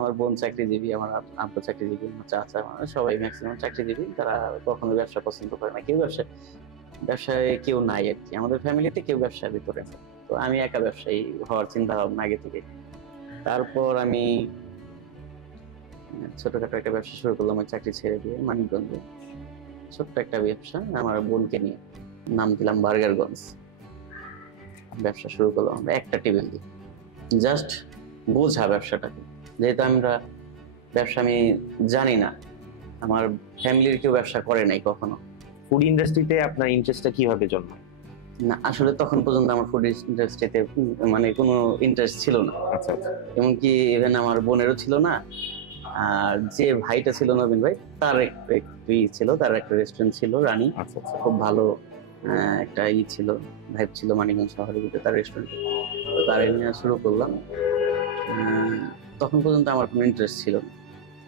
আমার বোন চাকরিজীবী, আমার আব্বু চাকরিজীবী, আমার চাচা, আমার সবাই ম্যাক্সিমাম চাকরিজীবী। তারা কখনো ব্যবসা পছন্দ করে না, কেউ ব্যবসায় কেউ নাই আর কি। আমাদের ফ্যামিলিতে কেউ ব্যবসার ভিতরে না। তো আমি একা ব্যবসায়ী হওয়ার চিন্তা ভাবনা আগে থেকে। তারপর আমি ছোটখাটো একটা ব্যবসা শুরু করলাম ওই চাকরি ছেড়ে দিয়ে মানিকগঞ্জে। ছোট্ট একটা ব্যবসা আমার বোনকে নিয়ে, নাম দিলাম বার্গারগঞ্জ। ব্যবসা শুরু করলাম আমরা একটা টেবিল দিয়ে, জাস্ট বোঝা ব্যবসাটাকে। যেহেতু ব্যবসা আমি জানি না, আমার ফ্যামিলির কেউ ব্যবসা করে নাই কখনো। ফুড ইন্ডাস্ট্রিতে আপনার ইন্টারেস্টটা কিভাবে জন্মায়? না, আসলে তখন পর্যন্ত আমার ফুড ইন্ডাস্ট্রিতে মানে কোনো ইন্টারেস্ট ছিল না। আচ্ছা আচ্ছা। এমনকি ইভেন আমার বোনেরও ছিল না। আর যে ভাইটা ছিল নবীন ভাই, তার একটু ছিল, তার একটা রেস্টুরেন্ট ছিল রানী। আচ্ছা আচ্ছা। খুব ভালো একটা ছিল, ভাইব ছিল মানিকগঞ্জ শহরের ভিতরে তার রেস্টুরেন্টে। তো তার নিয়ে শুরু করলাম। তখন পর্যন্ত আমার কোনো ইন্টারেস্ট ছিল না,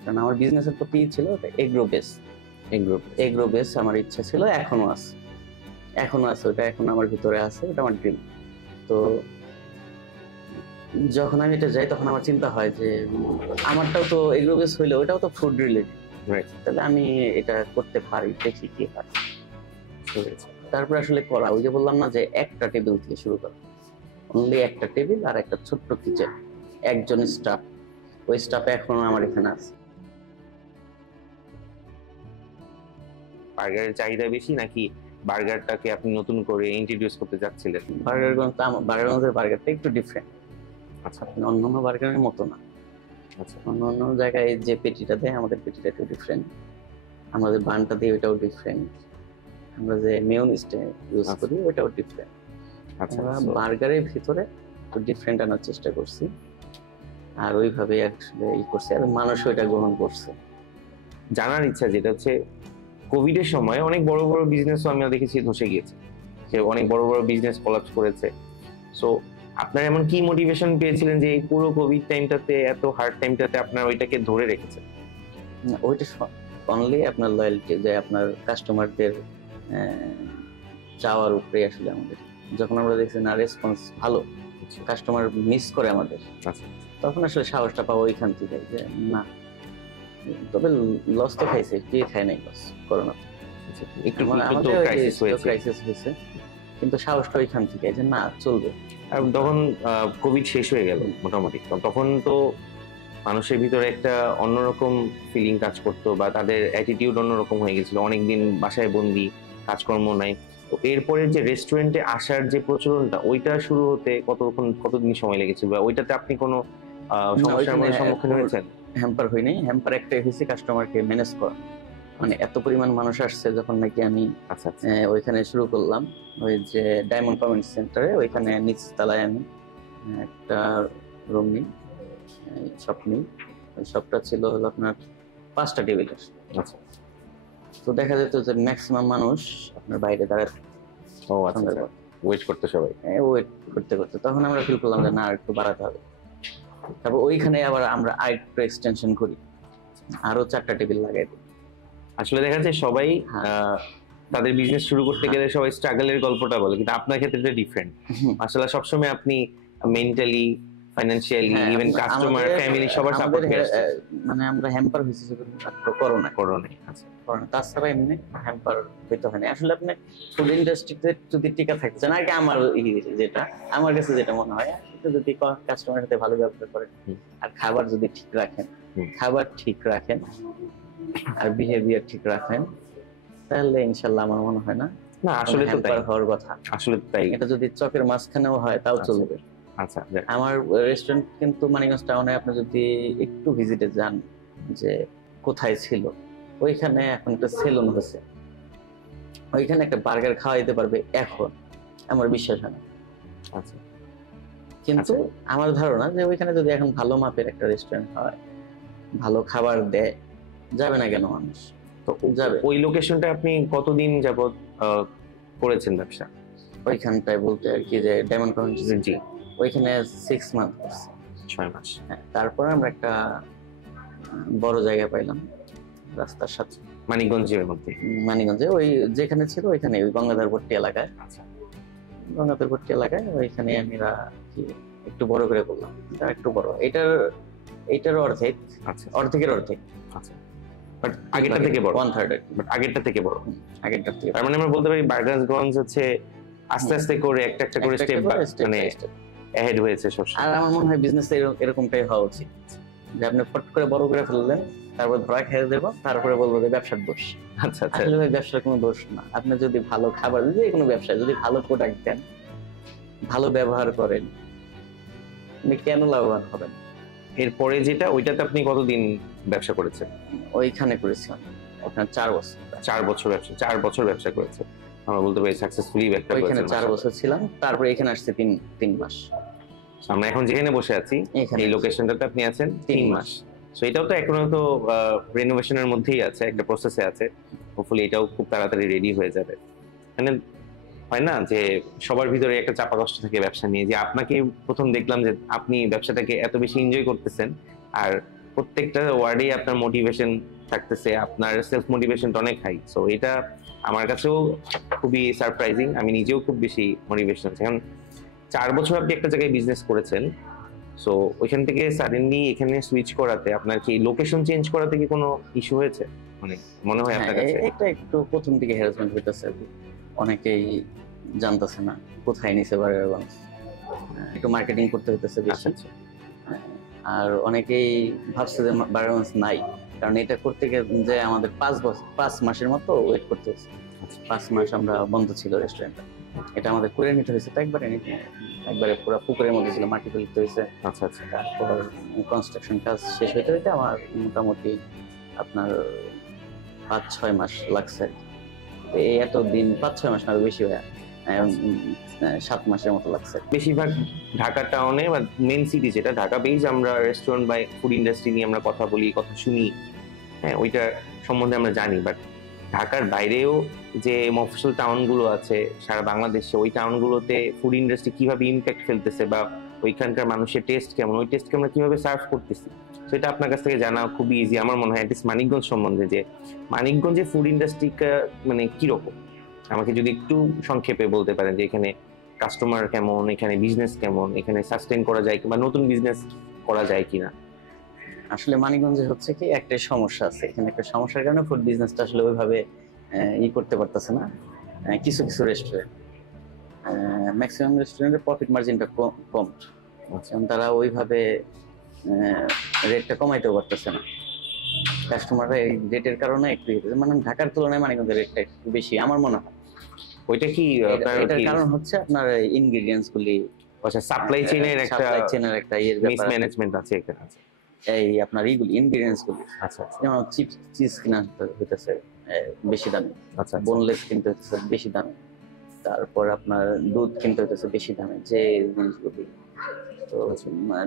কারণ আমার বিজনেসের প্রতি ছিল এগ্রো বেস আমার ইচ্ছা ছিল, এখনো আছে ওটা, এখন আমার ভিতরে আছে, ওটা আমার ড্রিম। তো যখন আমি এটা যাই তখন আমার চিন্তা হয় যে আমারটাও তো এগ্রো বেস হইলে ওটাও তো ফুড রিলেটেড, তাহলে আমি এটা করতে পারি, দেখি কি হয়। তারপর আসলে করা, ওই যে বললাম না যে একটা টেবিল থেকে শুরু করা, অনলি একটা টেবিল আর একটা ছোট্ট কিচেন, একজন স্টাফ। ওই স্টাফে এখনো আমার এখানে আছে। বার্গারের চাহিদা বেশি নাকি বার্গারটাকে আপনি নতুন করে ইন্ট্রোডিউস করতে যাচ্ছিলেন? বার্গারগঞ্জের বার্গারটা একটু ডিফারেন্ট। আচ্ছা, অন্যান্য বার্গারের মতো না। আচ্ছা, অন্য জায়গায় যে পেটিটা দেয়, আমাদের পেটিটা একটু ডিফারেন্ট, আমাদের বানটা দিয়ে ওইটাও ডিফারেন্ট, আমরা যে মেয়োনিজটা ইউজ করি ওইটাও ডিফারেন্ট। আচ্ছা, বার্গারের ভিতরে একটু ডিফারেন্ট আনার চেষ্টা করছি, আর ওইভাবে আসলে করছি, আর মানুষ ওইটা গ্রহণ করছে। জানার ইচ্ছা যেটা হচ্ছে, কোভিড এর সময় অনেক বড় বড় বিজনেসও আমি দেখেছি ধসে গিয়েছে, যে অনেক বড় বড় বিজনেস কোলাপস করেছে। সো আপনার এমন কি মোটিভেশন পেয়েছিলেন যে এই পুরো কোভিড টাইমটাতে, এত হার্ড টাইমটাতে আপনার ওইটাকে ধরে রেখেছেন? ওইটা অনলি আপনার লয়্যালটি, যে আপনার কাস্টমারদের চাওয়ার উপরে আসলে আমাদের, যখন আমরা দেখছি না রেসপন্স ভালো, কাস্টমার মিস করে আমাদের, তখন আসলে সাহসটা পাবো ওইখান থেকে যে না। তবে লস তো খাইছে, কে খায় নাই লস? করোনা একটু ক্রাইসিস হয়েছে, কিন্তু সাহসটা ওইখান থেকে যে না চলবে। আর তখন কোভিড শেষ হয়ে গেল মোটামুটি, তখন তো মানুষের ভিতরে একটা অন্যরকম ফিলিং কাজ করতো, বা তাদের অ্যাটিটিউড অন্যরকম হয়ে গেছিল, অনেকদিন বাসায় বন্দি, কাজকর্ম নাই। তো এরপরে যে রেস্টুরেন্টে আসার যে প্রচলনটা, ওইটা শুরু হতে কতদিন সময় লেগেছিল, বা ওইটাতে আপনি কোনো সমস্যার সম্মুখীন হয়েছেন? হ্যাম্পার হয়নি, হ্যাম্পার একটাই হয়েছে কাস্টমারকে ম্যানেজ করা। মানে এত পরিমাণ মানুষ আসছে যখন নাকি আমি ওইখানে শুরু করলাম, ওই যে ডায়মন্ড কমিউনিটি সেন্টারে, ওইখানে নিচতলায় আমি একটা রুম নিই, শপ নিই। ওই শপটা ছিল হলো আপনার 5টা টেবিলের। আচ্ছা, তো দেখা যেত যে ম্যাক্সিমাম মানুষ আপনার বাইরে দাঁড়ায় ওয়েট করতে, সবাই ওয়েট করতে তখন আমরা ফিল করলাম যে না, একটু বাড়াতে হবে। তারপর ওইখানে আবার আমরা আরেকটু এক্সটেনশন করি, আরো 4টা টেবিল লাগাই দিই। আসলে দেখা যায় সবাই তাদের বিজনেস শুরু করতে গেলে সবাই স্ট্রাগলের গল্পটা বলে, কিন্তু আপনার ক্ষেত্রে এটা ডিফারেন্ট। আসলে সবসময় আপনি mentally, financially, even customer, family সবার সাপোর্ট পেয়েছে। মানে আমরা হ্যাম্পার হয়েছে শুধু করোনা। আচ্ছা, করোনা, তাছাড়া এমনি হ্যাম্পার হইতে হয় না। আসলে আপনি ফুড ইন্ডাস্ট্রিতে যদি টিকা থাকছেন, আগে আমার কাছে যেটা মনে হয়, যদি কাস্টমারের সাথে ভালো ব্যবহার করেন আর খাবার যদি ঠিক রাখেন আর বিহেভিয়ার ঠিক রাখেন, তাহলে ইনশাল্লাহ আমার মনে হয় না আসলে তো তাই হওয়ার কথা। আসলে তাই, এটা যদি চকের মাঝখানেও হয় তাও চলবে। আচ্ছা, আমার রেস্টুরেন্ট কিন্তু মানিকগঞ্জ টাউনে আপনি যদি একটু ভিজিটে যান, যে কোথায় ছিল, ওইখানে এখন একটা সেলুন হয়েছে, ওইখানে একটা বার্গার খাওয়া দিতে পারবে এখন, আমার বিশ্বাস হয় না। আচ্ছা, কিন্তু আমার ধারণা যে ওইখানে যদি এখন ভালো মাপের একটা রেস্টুরেন্ট হয়, ভালো খাবার দেয়, যাবে না কেন মানুষ? তো যাবে। ওই লোকেশনটা আপনি কতদিন যাবত করেছেন ব্যবসা? ওইখানটায় বলতে আর কি, যে ডায়মন্ড কমিউনিটি, ওইখানে 6 মান্থ করছে, 6 মাস। হ্যাঁ, তারপর আমরা একটা বড় জায়গা পাইলাম রাস্তার সাথে, মানিকগঞ্জে ওই যেখানে ছিল ওইখানে, ওই গঙ্গাধরপট্টি এলাকায়। আচ্ছা, গঙ্গাধরপট্টি এলাকায় ওইখানে আমরা একটু বড় করে করলাম, একটু বড়। এটার এইটার অর্ধেক, আচ্ছা অর্ধেকের অর্ধেক। আচ্ছা, বাট আগেরটা থেকে বড়, 1/3 বাট আগেরটা থেকে বড়। আগেরটার থেকে। তার মানে আমরা বলতে পারি বার্গারগঞ্জ হচ্ছে আস্তে আস্তে করে একটা একটা করে স্টেপ মানে অ্যাহেড হয়েছে সবসময়। আর আমার মনে হয় বিজনেস এরকমটাই হওয়া উচিত, যে আপনি ফট করে বড় করে ফেললেন, তারপর ধরা খেয়ে দেবো, তারপরে বলবো যে ব্যবসার দোষ। আচ্ছা আচ্ছা, আসলে ভাই ব্যবসার কোনো দোষ না। আপনি যদি ভালো খাবার, যে কোনো ব্যবসায় যদি ভালো প্রোডাক্ট দেন, ভালো ব্যবহার করেন, আপনি কেন লাভবান হবেন? এরপরে যেটা ওইটাতে আপনি কতদিন ব্যবসা করেছেন? ওইখানে করেছিলাম আপনার 4 বছর। 4 বছর ব্যবসা, 4 বছর ব্যবসা করেছে, আমরা বলতে পারি সাকসেসফুলি ব্যবসা ওইখানে করেছেন। 4 বছর ছিলাম, তারপরে এখানে আসছে 3 মাস। আমরা এখন যেখানে বসে আছি এখানে এই লোকেশনটাতে আপনি আছেন 3 মাস। সো এটাও তো এখনো তো রেনোভেশনের মধ্যেই আছে, একটা প্রসেসে আছে। হোপফুলি এটাও খুব তাড়াতাড়ি রেডি হয়ে যাবে। মানে হয় না যে সবার ভিতরে একটা চাপা কষ্ট থাকে ব্যবসা নিয়ে, যে আপনাকে প্রথম দেখলাম যে আপনি ব্যবসাটাকে এত বেশি এনজয় করতেছেন, আর প্রত্যেকটা ওয়ার্ডেই আপনার মোটিভেশন থাকতেছে, আপনার সেলফ মোটিভেশনটা অনেক হাই। সো এটা আমার কাছেও খুবই সারপ্রাইজিং, আমি নিজেও খুব বেশি মোটিভেশন আছে। এখন 4 বছর আপনি একটা জায়গায় বিজনেস করেছেন, সো ওইখান থেকে সাডেনলি এখানে সুইচ করাতে আপনার কি লোকেশন চেঞ্জ করাতে কি কোনো ইস্যু হয়েছে? মানে মনে হয় আপনার কাছে এটা একটু প্রথম দিকে হ্যারাসমেন্ট হইতেছে, অনেকেই জানতেছে না কোথায় নিছে বার্গারগঞ্জ, একটু মার্কেটিং করতে হইতেছে বেশি। আচ্ছা আর অনেকেই ভাবছে যে বার্গারগঞ্জ নাই, কারণ এটা করতে গিয়ে যে আমাদের 5 মাসের মতো ওয়েট করতে হয়েছে। 5 মাস আমরা বন্ধ ছিল রেস্টুরেন্টটা। এটা আমাদের করে নিতে হয়েছে তো একবারে পুরো পুকুরের মধ্যে ছিল, মাটি ফেলতে হয়েছে। আচ্ছা আচ্ছা, তারপর কনস্ট্রাকশন কাজ শেষ হইতে হইতে আমার মোটামুটি আপনার 5-6 মাস লাগছে। তো এই এত দিন 5-6 মাস না, আরো বেশি হয়, 7 মাসের মতো লাগছে। বেশিরভাগ ঢাকা টাউনে বা মেন সিটি যেটা ঢাকা বেজ, আমরা রেস্টুরেন্ট বা ফুড ইন্ডাস্ট্রি নিয়ে আমরা কথা বলি, কথা শুনি, হ্যাঁ ওইটা সম্বন্ধে আমরা জানি। বাট ঢাকার বাইরেও যে মফস্বল টাউনগুলো আছে সারা বাংলাদেশে, ওই টাউনগুলোতে ফুড ইন্ডাস্ট্রি কিভাবে ইম্প্যাক্ট ফেলতেছে বা ওইখানকার মানুষের টেস্ট কেমন, ওই টেস্টকে আমরা কিভাবে সার্ভ করতেছি, সেটা আপনার কাছ থেকে জানা খুবই ইজি আমার মনে হয়। অ্যাটলিস্ট মানিকগঞ্জ সম্বন্ধে, যে মানিকগঞ্জের ফুড ইন্ডাস্ট্রিটা মানে কিরকম, আমাকে যদি একটু সংক্ষেপে বলতে পারেন যে এখানে কাস্টমার কেমন, এখানে বিজনেস কেমন, এখানে সাস্টেন করা যায় কিংবা নতুন বিজনেস করা যায় কিনা। আসলে মানিকগঞ্জে হচ্ছে কি একটা সমস্যা আছে, এখানে একটা সমস্যার কারণে ফুড বিজনেসটা আসলে ওইভাবে করতে পারতেছে না। কিছু কিছু রেস্টুরেন্ট, ম্যাক্সিমাম রেস্টুরেন্টের প্রফিট মার্জিনটা কম, কারণ তারা ওইভাবে রেটটা কমাইতেও পারতেছে না। কাস্টমাররা এই রেটের কারণে একটু মানে ঢাকার তুলনায় মানিকগঞ্জের রেটটা একটু বেশি আমার মনে হয়। ওইটা কি এটার কারণ হচ্ছে আপনার ইনগ্রেডিয়েন্টস গুলি, আচ্ছা সাপ্লাই চেইনের একটা মিসম্যানেজমেন্ট আছে এখানে। এই আপনার এইগুলি ইনগ্রেডিয়েন্টস গুলি, আচ্ছা যেমন চিজ কিনা হইতেছে বেশি দামে, আচ্ছা, বোনলেস কিনতে হইতেছে বেশি দামে, তারপর আপনার দুধ কিনতে হইতেছে বেশি দামে, যে জিনিসগুলি। তো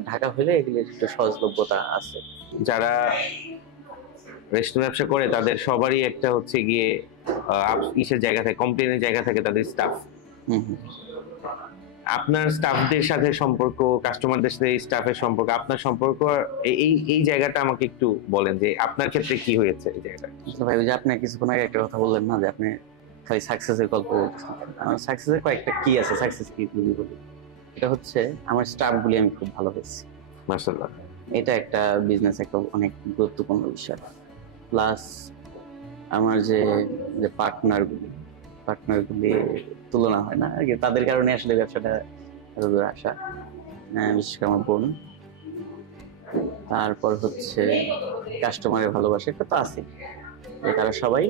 ঢাকা হইলে এগুলির একটু সহজলভ্যতা আছে। যারা রেস্টুরেন্ট ব্যবসা করে তাদের সবারই একটা হচ্ছে গিয়ে ইসের জায়গা থাকে, কমপ্লেনের জায়গা থাকে তাদের স্টাফ। আপনার স্টাফদের সাথে সম্পর্ক, কাস্টমারদের সাথে স্টাফের সম্পর্ক, আপনার সম্পর্ক, এই জায়গাটা আমাকে একটু বলেন যে আপনার ক্ষেত্রে কি হয়েছে এই জায়গাটা। ভাই ওই যে আপনি কিছুক্ষণ আগে একটা কথা বললেন না, যে আপনি খালি সাকসেসের গল্প বলতেছেন। আমার সাকসেসের কয়েকটা কি আছে, সাকসেস কি বলি, এটা হচ্ছে আমার স্টাফ গুলি আমি খুব ভালো পেয়েছি, মাশাআল্লাহ। এটা একটা বিজনেস একটা অনেক গুরুত্বপূর্ণ বিষয়। প্লাস আমার যে পার্টনারগুলি তুলনা হয় না আর কি, তাদের কারণে আসলে ব্যবসাটা এত দূর আসা। বিশেষ করে আমার বোন, তারপর হচ্ছে কাস্টমারের ভালোবাসা, এটা তো আছে, তারা সবাই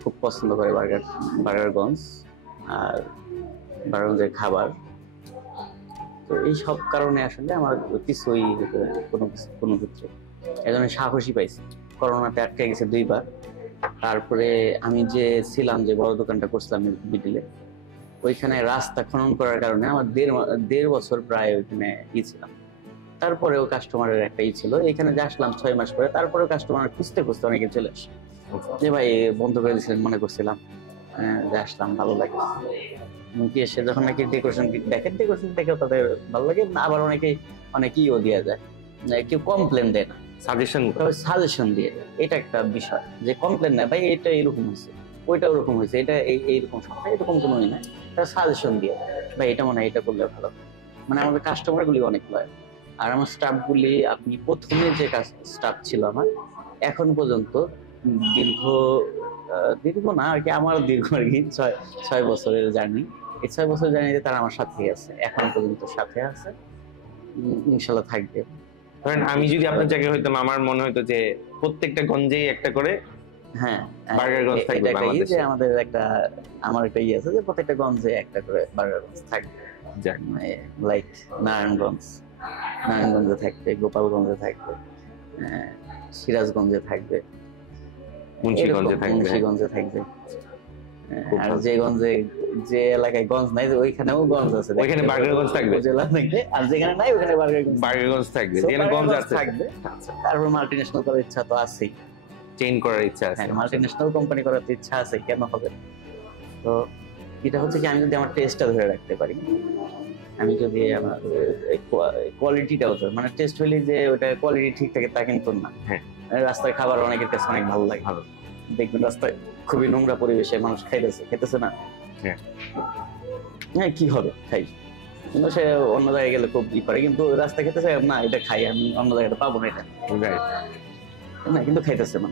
খুব পছন্দ করে বার্গারগঞ্জ আর বার্গারগঞ্জের খাবার। তো এই সব কারণে আসলে আমার কিছুই কোনো ক্ষেত্রে এই জন্য সাহসী পাইছি। করোনাতে আটকে গেছে 2 বার। তারপরে আমি যে ছিলাম, যে বড় দোকানটা করছিলাম মিডিলে, ওইখানে রাস্তা খনন করার কারণে আমার 1.5 বছর প্রায় ওইখানে ছিলাম। তারপরেও কাস্টমারের একটা ছিল, এখানে যে আসলাম 6 মাস পরে, তারপরেও কাস্টমার খুঁজতে অনেকে চলে আসে, যে ভাই বন্ধ করে দিয়েছিলেন মনে করছিলাম, যে আসলাম ভালো লাগে। এমনকি এসে যখন নাকি ডেকোরেশন দেখেও তাদের ভালো লাগে। আবার অনেকেইও দেওয়া যায়, কেউ কমপ্লেন দেয় না, সাজেশন দিয়ে। এটা একটা বিষয়, যে কমপ্লেন না ভাই এটা এরকম হয়েছে, ওইটা ওরকম হয়েছে, এটা এইরকম সমস্যা, এরকম কোনো না, তারা সাজেশন দিয়ে ভাই এটা মনে হয় এটা করলে ভালো। মানে আমাদের কাস্টমার গুলি অনেক লয়। আর আমার স্টাফগুলি, আপনি প্রথমে যে স্টাফ ছিল আমার, এখন পর্যন্ত দীর্ঘ দীর্ঘ না আর কি, আমার দীর্ঘ আর কি 6 বছরের জার্নি। এই 6 বছরের জার্নিতে তারা আমার সাথেই আছে, এখন পর্যন্ত সাথে আছে, ইনশাল্লাহ থাকবে। ধরেন আমি যদি আপনার জায়গায় হইতাম, আমার মনে হতো যে প্রত্যেকটা গঞ্জেই একটা করে হ্যাঁ, বার্গারগঞ্জ থাকবে এটা একটা বাংলাদেশে। যে আমাদের একটা, আমার একটা আছে যে প্রত্যেকটা গঞ্জে একটা করে বার্গারগঞ্জ থাকবে, যাক, লাইক নারায়ণগঞ্জে থাকবে, গোপালগঞ্জে থাকবে, সিরাজগঞ্জে থাকবে, মুন্সিগঞ্জে থাকবে। মুন্সিগঞ্জে থাকবে। খুব আর ভালো। যে গঞ্জে, যে এলাকায় গঞ্জ নাই ওইখানেও গঞ্জ আছে, ওইখানে বার্গারগঞ্জ থাকবে। জেলা থাকবে, আর যেখানে নাই ওখানে বার্গারগঞ্জ বার্গারগঞ্জ থাকবে, So, যেখানে গঞ্জ বার্গারগঞ্জ আছে থাকবে। তারপর মাল্টিন্যাশনাল করার ইচ্ছা তো আছেই। চেইন করার ইচ্ছা আছে। হ্যাঁ, মাল্টিন্যাশনাল কোম্পানি করার তো ইচ্ছা আছে, কেন হবে না? তো এটা হচ্ছে কি, আমি যদি আমার টেস্টটা ধরে রাখতে পারি, আমি যদি আমার কোয়ালিটিটাও ধরে, মানে টেস্ট হইলে যে ওটা কোয়ালিটি ঠিক থাকে তা কিন্তু না। হ্যাঁ। রাস্তায় খাবার অনেকের কাছে অনেক ভালো লাগে, ভালো। দেখবেন রাস্তায় খুবই নোংরা পরিবেশে মানুষ খেতেছে না। হ্যাঁ। হ্যাঁ, কি হবে খাই, কিন্তু সে অন্য জায়গায় গেলে খুব ই করে, কিন্তু রাস্তায় খেতেছে না, এটা খাই আমি, অন্য জায়গায় পাবো না এটা Right. না, কিন্তু খাইতেছে না।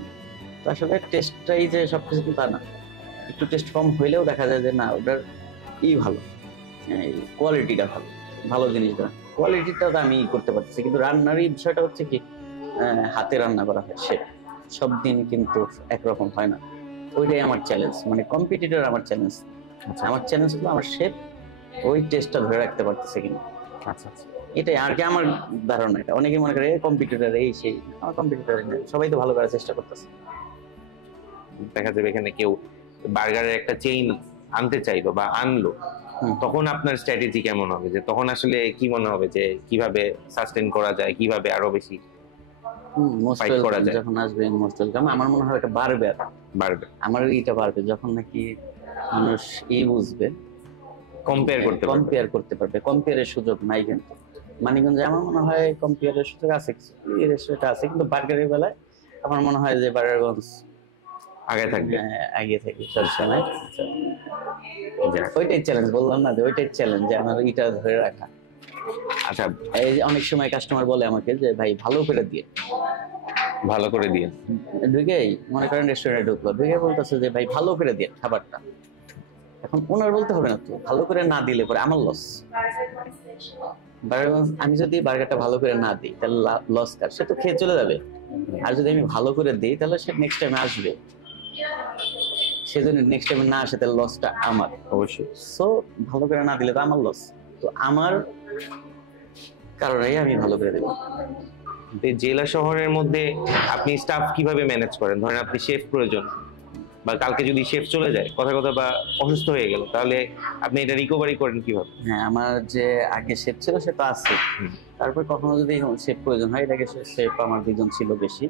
তো আসলে টেস্টটাই যে সবকিছু তা না, একটু টেস্ট কম হইলেও দেখা যায় যে না, ওটার ভালো, কোয়ালিটিটা ভালো, ভালো জিনিসটা, কোয়ালিটিটা তো আমি করতে পারতেছি, কিন্তু রান্নার এই বিষয়টা হচ্ছে কি, হাতে রান্না করা হয়, সব দিন কিন্তু একরকম হয় না। ওইটাই আমার চ্যালেঞ্জ, মানে কম্পিটিটর আমার চ্যালেঞ্জ। আমার চ্যালেঞ্জ হলো আমার শেফ ওই টেস্টটা ধরে রাখতে পারতেছে কিনা। আচ্ছা আচ্ছা। এটাই আর কি আমার ধারণা। এটা অনেকে মনে করে কম্পিটিটর এই সেই, আমার কম্পিটিটর সবাই তো ভালো করার চেষ্টা করতেছে। দেখা যাবে এখানে কেউ বার্গারের একটা চেইন আনতে চাইলো বা আনলো, তখন আপনার স্ট্র্যাটেজি কেমন হবে? যে তখন আসলে কি মনে হবে যে কিভাবে সাস্টেন করা যায়, কিভাবে আরো বেশি মোস্ট Fight করা ওয়েলকাম যায়। যখন আসবে, মোস্ট ওয়েলকাম। আমার মনে হয় এটা বাড়বে, বাড়বে, আমার এইটা বাড়বে যখন নাকি মানুষ বুঝবে, কম্পেয়ার করতে পারবে। কম্পেয়ার করতে পারবে। কম্পেয়ারের সুযোগ নাই কিন্তু মানিকগঞ্জে, আমার মনে হয় কম্পেয়ারের সুযোগ আছে, এই রেস্টুরেন্ট আছে, কিন্তু বার্গারের বেলায় আমার মনে হয় যে বার্গারগঞ্জ আগে থাকবে। আগে থেকে সবসময়। যাক। ওইটাই চ্যালেঞ্জ, বললাম না যে ওইটাই চ্যালেঞ্জ, যে আমার এটা ধরে রাখা। আচ্ছা, এই যে অনেক সময় কাস্টমার বলে আমাকে যে ভাই ভালো করে দিয়ে, ভালো করে দিয়ে ঢুকেই মনে করেন রেস্টুরেন্টে ঢুকলো, ঢুকে বলতেছে যে ভাই ভালো করে দিয়ে খাবারটা। এখন ওনার বলতে হবে না তো, ভালো করে না দিলে পরে আমার লস। আমি যদি বার্গারটা ভালো করে না দিই তাহলে লস কার, সে তো খেয়ে চলে যাবে। আর যদি আমি ভালো করে দিই তাহলে সে নেক্সট টাইম আসবে, সে যদি নেক্সট টাইম না আসে তাহলে লসটা আমার অবশ্যই। সো ভালো করে না দিলে তো আমার লস, তো আমার কারণেই আমি ভালো করে দেবো। জেলা শহরের মধ্যে আপনি স্টাফ কিভাবে ম্যানেজ করেন? ধরেন আপনি শেফ প্রয়োজন, বা কালকে যদি শেফ চলে যায় কথা বা অসুস্থ হয়ে গেল, তাহলে আপনি এটা রিকভারি করেন কিভাবে? হ্যাঁ, আমার যে আগে শেফ ছিল সে তো আছে, তারপর কখনো যদি শেফ প্রয়োজন হয়, এটাকে শেফ আমার 2জন ছিল বেশি।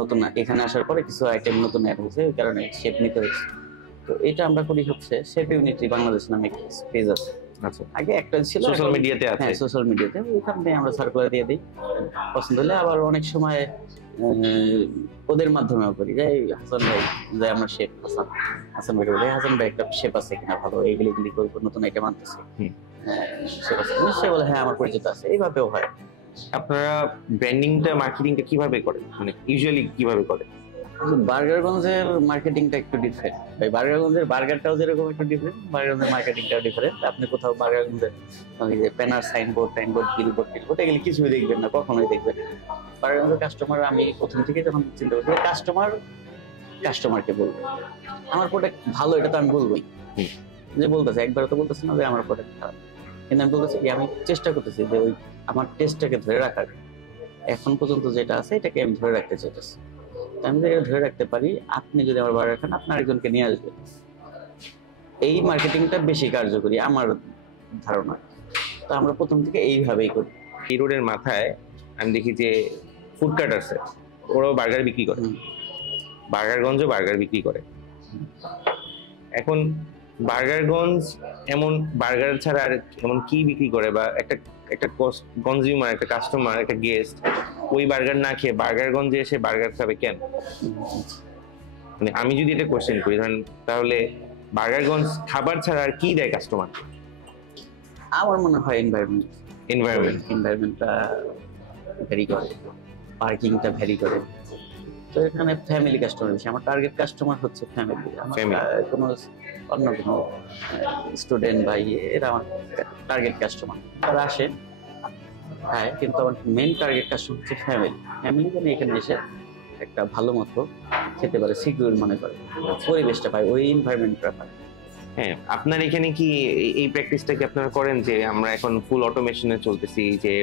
নতুন এখানে আসার পরে কিছু আইটেম নতুন অ্যাড হয়েছে, ওই কারণে শেফ নিতে হয়েছে। তো এটা আমরা করি হচ্ছে শেফ ইউনিটি বাংলাদেশ নামে পেজ আছে। আচ্ছা, আগে একটা ছিল, সোশ্যাল মিডিয়াতে আছে। হ্যাঁ, সোশ্যাল মিডিয়াতে, ওইখান থেকে আমরা সার্কুলার দিয়ে দিই, পছন্দ হলে। আবার অনেক সময় ওদের মাধ্যমেও করি, যে হাসান ভাই, যে আমরা শেফ হাসান ভাইকে বলি, হাসান ভাই একটা শেফ আছে কিনা ভালো, এইগুলি করবো, নতুন আইটেম আনতেছে, সে বলে হ্যাঁ আমার পরিচিত আছে, এইভাবেও হয়। আপনারা ব্র্যান্ডিংটা, মার্কেটিংটা কিভাবে করেন, মানে ইউজুয়ালি কিভাবে করেন? বার্গারগঞ্জের মার্কেটিংটা একটু ডিফারেন্ট ভাই, বার্গারগঞ্জের বার্গারটাও যেরকম একটু ডিফারেন্ট, বার্গারগঞ্জের মার্কেটিংটাও ডিফারেন্ট। আপনি কোথাও বার্গারগঞ্জের ওই যে ব্যানার, সাইনবোর্ড, বিলবোর্ড ওটা গেলে কিছুই দেখবেন না, কখনোই দেখবেন। বার্গারগঞ্জের কাস্টমার, আমি প্রথম থেকে যখন চিন্তা করছি কাস্টমারকে বলবো আমার প্রোডাক্ট ভালো, এটা তো আমি বলবোই, যে বলতেছে একবার তো বলতেছে না যে আমার প্রোডাক্ট খারাপ, কিন্তু আমি বলতেছি কি, আমি চেষ্টা করতেছি যে ওই আমার টেস্টটাকে ধরে রাখার, এখন পর্যন্ত যেটা আছে এটাকে আমি ধরে রাখতে চাইতেছি। আমি যদি এটা ধরে রাখতে পারি, আপনি যদি আমার বার্গার খান, আপনার একজনকে নিয়ে আসবে। এই মার্কেটিংটা বেশি কার্যকরী আমার ধারণা। তো আমরা প্রথম থেকে এইভাবেই করি। এই রোডের মাথায় আমি দেখি যে ফুড কার্ট আছে, ওরাও বার্গার বিক্রি করে, বার্গারগঞ্জও বার্গার বিক্রি করে। এখন বার্গারগঞ্জ এমন বার্গার ছাড়া আর এমন কি বিক্রি করে, বা একটা কনজিউমার, একটা কাস্টমার, একটা গেস্ট ওই বার্গার না খেয়ে বার্গারগঞ্জে এসে বার্গার খাবে কেন? মানে আমি যদি এটা কোশ্চেন করি, ধরেন তাহলে বার্গারগঞ্জ খাবার ছাড়া আর কি দেয় কাস্টমার? আমার মনে হয় এনভায়রনমেন্টটা ভ্যারি করে, পার্কিংটা ভ্যারি করে। তো এখানে ফ্যামিলি কাস্টমার বেশি, আমার টার্গেট কাস্টমার হচ্ছে ফ্যামিলি। Family. কোনো অন্য কোনো স্টুডেন্ট বা এরা আমার টার্গেট কাস্টমার, তারা আসে হ্যাঁ, কিন্তু আমার মেইন টার্গেট কাস্টমার হচ্ছে ফ্যামিলি যেন এখানে এসে একটা ভালো মতো খেতে পারে, সিকিউর মনে করে, পরিবেশটা পায়, ওই এনভায়রনমেন্টটা পায়। হ্যাঁ, আপনার এখানে কি এই প্র্যাকটিসটা কি আপনারা করেন যে আমরা এখন ফুল অটোমেশনে চলতেছি, যে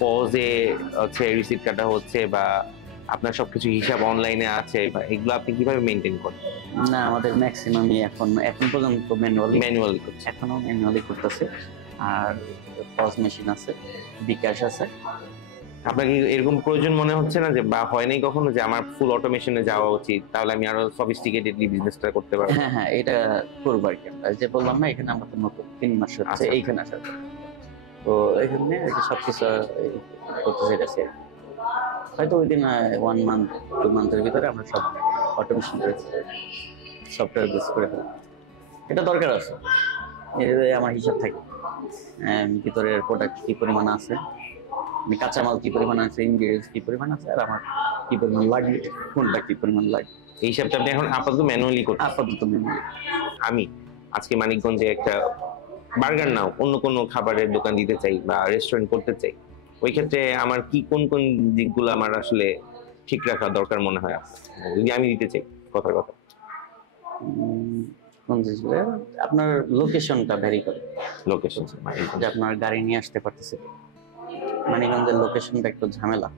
পজে হচ্ছে রিসিট কাটা হচ্ছে বা আপনার সবকিছু হিসাব অনলাইনে আছে, বা এগুলো আপনি কিভাবে মেনটেন করেন? না, আমাদের ম্যাক্সিমামই এখন পর্যন্ত ম্যানুয়ালি করছে। এখনো ম্যানুয়ালি করতেছে। আর পজ মেশিন আছে, বিকাশ আছে। আপনার কি এরকম প্রয়োজন মনে হচ্ছে না যে, বা হয় নাই কখনো যে আমার ফুল অটোমেশনে যাওয়া উচিত, তাহলে আমি আরো সফিস্টিকেটেডলি বিজনেসটা করতে পারবো? হ্যাঁ, এটা করবো আর কি। আমরা যে বললাম না, এখানে আমাদের নতুন 3 মাস হচ্ছে আচ্ছা। এইখানে আসার পর। তো এখানে আর কি সবকিছু করতে চাইতেছি আর কি। হয়তো ওই দিন 1 মান্থ 2 মান্থের ভিতরে আমরা সব অটোমেশন করেছি, সফটওয়্যার বেস করে ফেলি। এটা দরকার আছে, এতে আমার হিসাব থাকে ভিতরের প্রোডাক্ট কি পরিমাণ আছে, কাঁচামাল কি পরিমাণ আছে, ইনগ্রেডিয়েন্টস কি পরিমাণ আছে, আর আমার কি পরিমাণ লাগবে, কোনটা কি পরিমাণ লাগবে, এই হিসাবটা আপনি এখন আপাতত ম্যানুয়ালি করতে? আপাতত মেনু। আমি আজকে মানিকগঞ্জে একটা বার্গার নাও অন্য কোনো খাবারের দোকান দিতে চাই বা রেস্টুরেন্ট করতে চাই, ওই ক্ষেত্রে আমার কি কোন কোন দিকগুলো আমার আসলে ঠিক রাখা দরকার মনে হয় আপনার? যদি আমি দিতে চাই, কথার কথা। কোন জিনিসগুলো? আপনার লোকেশনটা ভ্যারি করে, লোকেশন, যে আপনার গাড়ি নিয়ে আসতে পারতেছে। মানিকগঞ্জের লোকেশনটা একটু ঝামেলা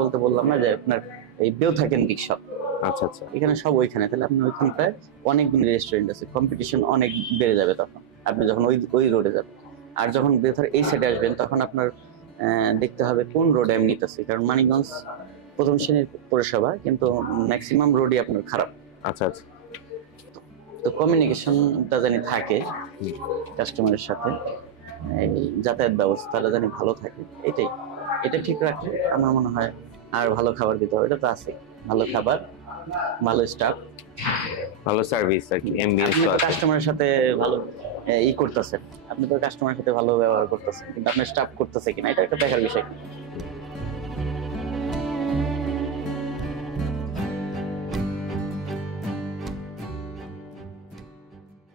বলতে বললাম না যে আপনার এই বেউথা কেন্দ্রিক সব। আচ্ছা আচ্ছা। এখানে সব ওইখানে, তাহলে আপনি ওইখানটায় অনেকগুলো রেস্টুরেন্ট আছে, কম্পিটিশন অনেক বেড়ে যাবে তখন আপনি যখন ওই রোডে যাবেন। আর যখন বেউথার এই সাইডে আসবেন তখন আপনার দেখতে হবে কোন রোডে আমি নিতেছি, কারণ মানিকগঞ্জ প্রথম শ্রেণীর পৌরসভা, কিন্তু ম্যাক্সিমাম রোডই আপনার খারাপ। আচ্ছা আচ্ছা। তো কমিউনিকেশনটা জানি থাকে কাস্টমারের সাথে, এই যাতায়াত ব্যবস্থাটা জানি ভালো থাকে, এটা ঠিক রাখলে আমার মনে হয় আর ভালো খাবার দিতে হবে। এটা তো আছে, ভালো খাবার, ভালো স্টাফ, ভালো সার্ভিস আর কি, এমবিএন্স তো আছে। কাস্টমারের সাথে ভালো করতেছেন, আপনি তো কাস্টমারের সাথে ভালো ব্যবহার করতেছেন, কিন্তু আপনার স্টাফ করতেছে কিনা এটা একটা দেখার বিষয়।